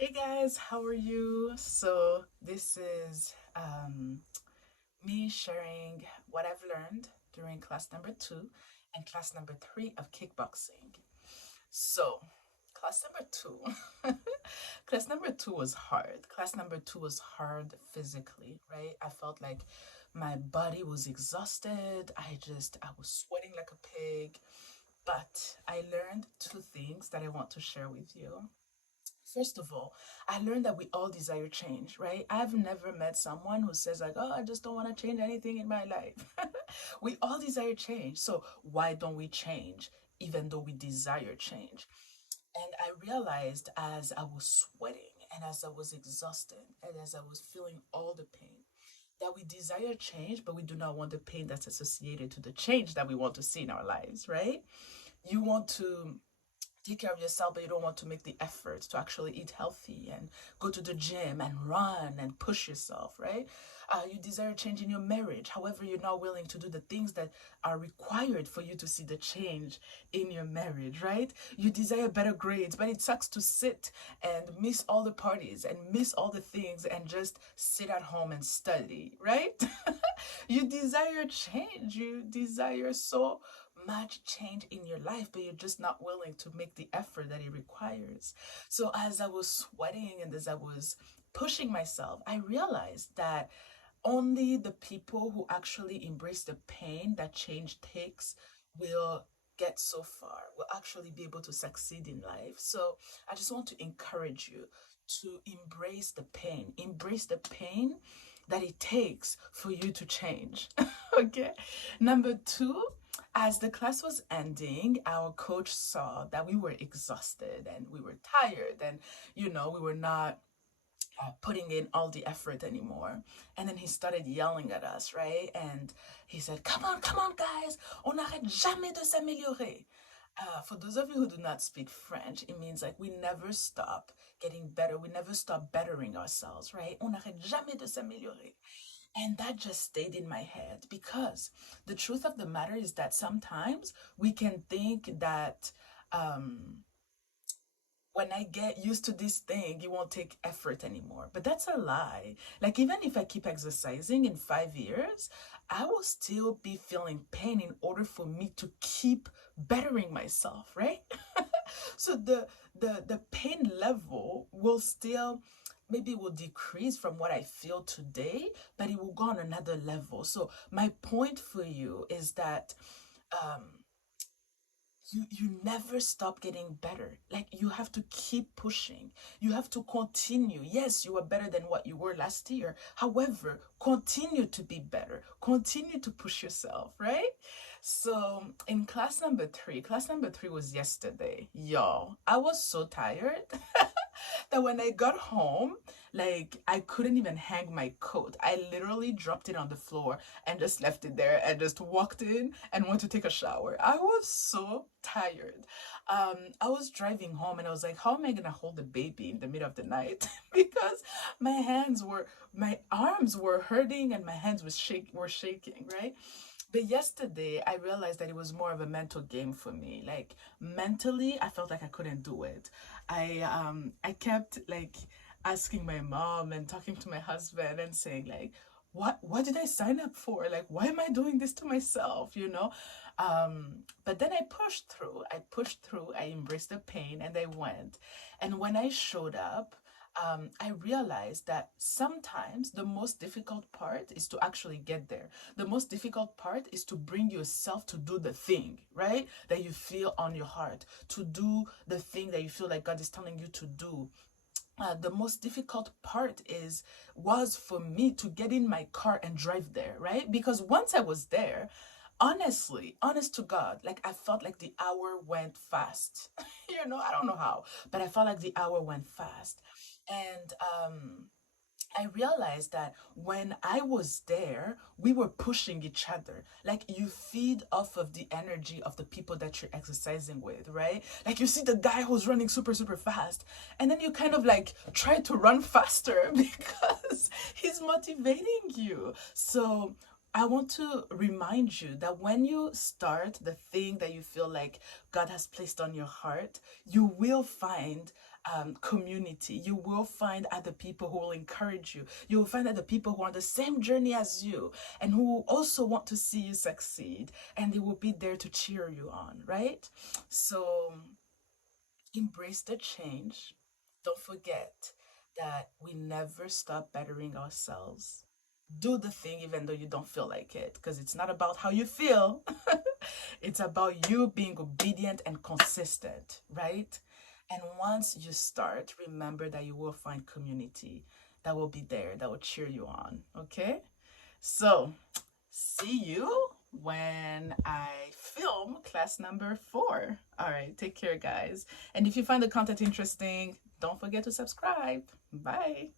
Hey guys, how are you? So, this is me sharing what I've learned during class number two and class number three of kickboxing. So, class number two, class number two was hard. Class number two was hard physically, right? I felt like my body was exhausted. I was sweating like a pig. But I learned two things that I want to share with you. First of all, I learned that we all desire change, right? I've never met someone who says, like, oh, I just don't want to change anything in my life. We all desire change. So why don't we change, even though we desire change? And I realized as I was sweating and as I was exhausted and as I was feeling all the pain, that we desire change, but we do not want the pain that's associated to the change that we want to see in our lives, right? You want to take care of yourself, but you don't want to make the effort to actually eat healthy and go to the gym and run and push yourself, right? You desire change in your marriage. However, you're not willing to do the things that are required for you to see the change in your marriage, right? You desire better grades, but it sucks to sit and miss all the parties and miss all the things and just sit at home and study, right? You desire change. You desire so much change in your life, but you're just not willing to make the effort that it requires. So, as I was sweating and as I was pushing myself, I realized that only the people who actually embrace the pain that change takes will get so far, will actually be able to succeed in life. So, I just want to encourage you to embrace the pain that it takes for you to change. Okay. Number two, as the class was ending, our coach saw that we were exhausted and we were tired and, we were not putting in all the effort anymore. And then he started yelling at us, right? And he said, come on, guys, on n'arrête jamais de s'améliorer. For those of you who do not speak French, it means like we never stop getting better. We never stop bettering ourselves, right? On n'arrête jamais de s'améliorer. And that just stayed in my head because the truth of the matter is that sometimes we can think that when I get used to this thing, it won't take effort anymore. But that's a lie. Like, even if I keep exercising in 5 years, I will still be feeling pain in order for me to keep bettering myself, right? So the pain level will still maybe will decrease from what I feel today, but it will go on another level. So my point for you is that um you never stop getting better. Like, you have to keep pushing, you have to continue. Yes, you are better than what you were last year. However, continue to be better, continue to push yourself, right? So in class number three was yesterday, y'all. I was so tired that when I got home, like, I couldn't even hang my coat. I literally dropped it on the floor and just left it there and just walked in and went to take a shower. I was so tired. I was driving home and I was like, how am I gonna hold the baby in the middle of the night? Because my arms were hurting and my hands were shaking, right? But yesterday, I realized that it was more of a mental game for me. Like, mentally, I felt like I couldn't do it. I kept like asking my mom and talking to my husband and saying like, what did I sign up for? Like, why am I doing this to myself? But then I pushed through. I embraced the pain and I went. And when I showed up, I realized that sometimes the most difficult part is to actually get there. The most difficult part is to bring yourself to do the thing, right? That you feel on your heart, to do the thing that you feel like God is telling you to do. The most difficult part was for me to get in my car and drive there, right? Because once I was there, honestly, honest to God, like, I felt like the hour went fast. I don't know how, but I felt like the hour went fast. And I realized that when I was there, we were pushing each other. Like, you feed off of the energy of the people that you're exercising with, right? Like, you see the guy who's running super, super fast, and then you kind of like try to run faster because he's motivating you. So, I want to remind you that when you start the thing that you feel like God has placed on your heart, you will find community. You will find other people who will encourage you. You will find other people who are on the same journey as you and who also want to see you succeed, and they will be there to cheer you on, right? So embrace the change. Don't forget that we never stop bettering ourselves. Do the thing even though you don't feel like it, because it's not about how you feel. It's about you being obedient and consistent, right? And once you start, remember that you will find community that will be there, that will cheer you on, okay? So, see you when I film class number 4. All right, take care, guys. And if you find the content interesting, don't forget to subscribe. Bye.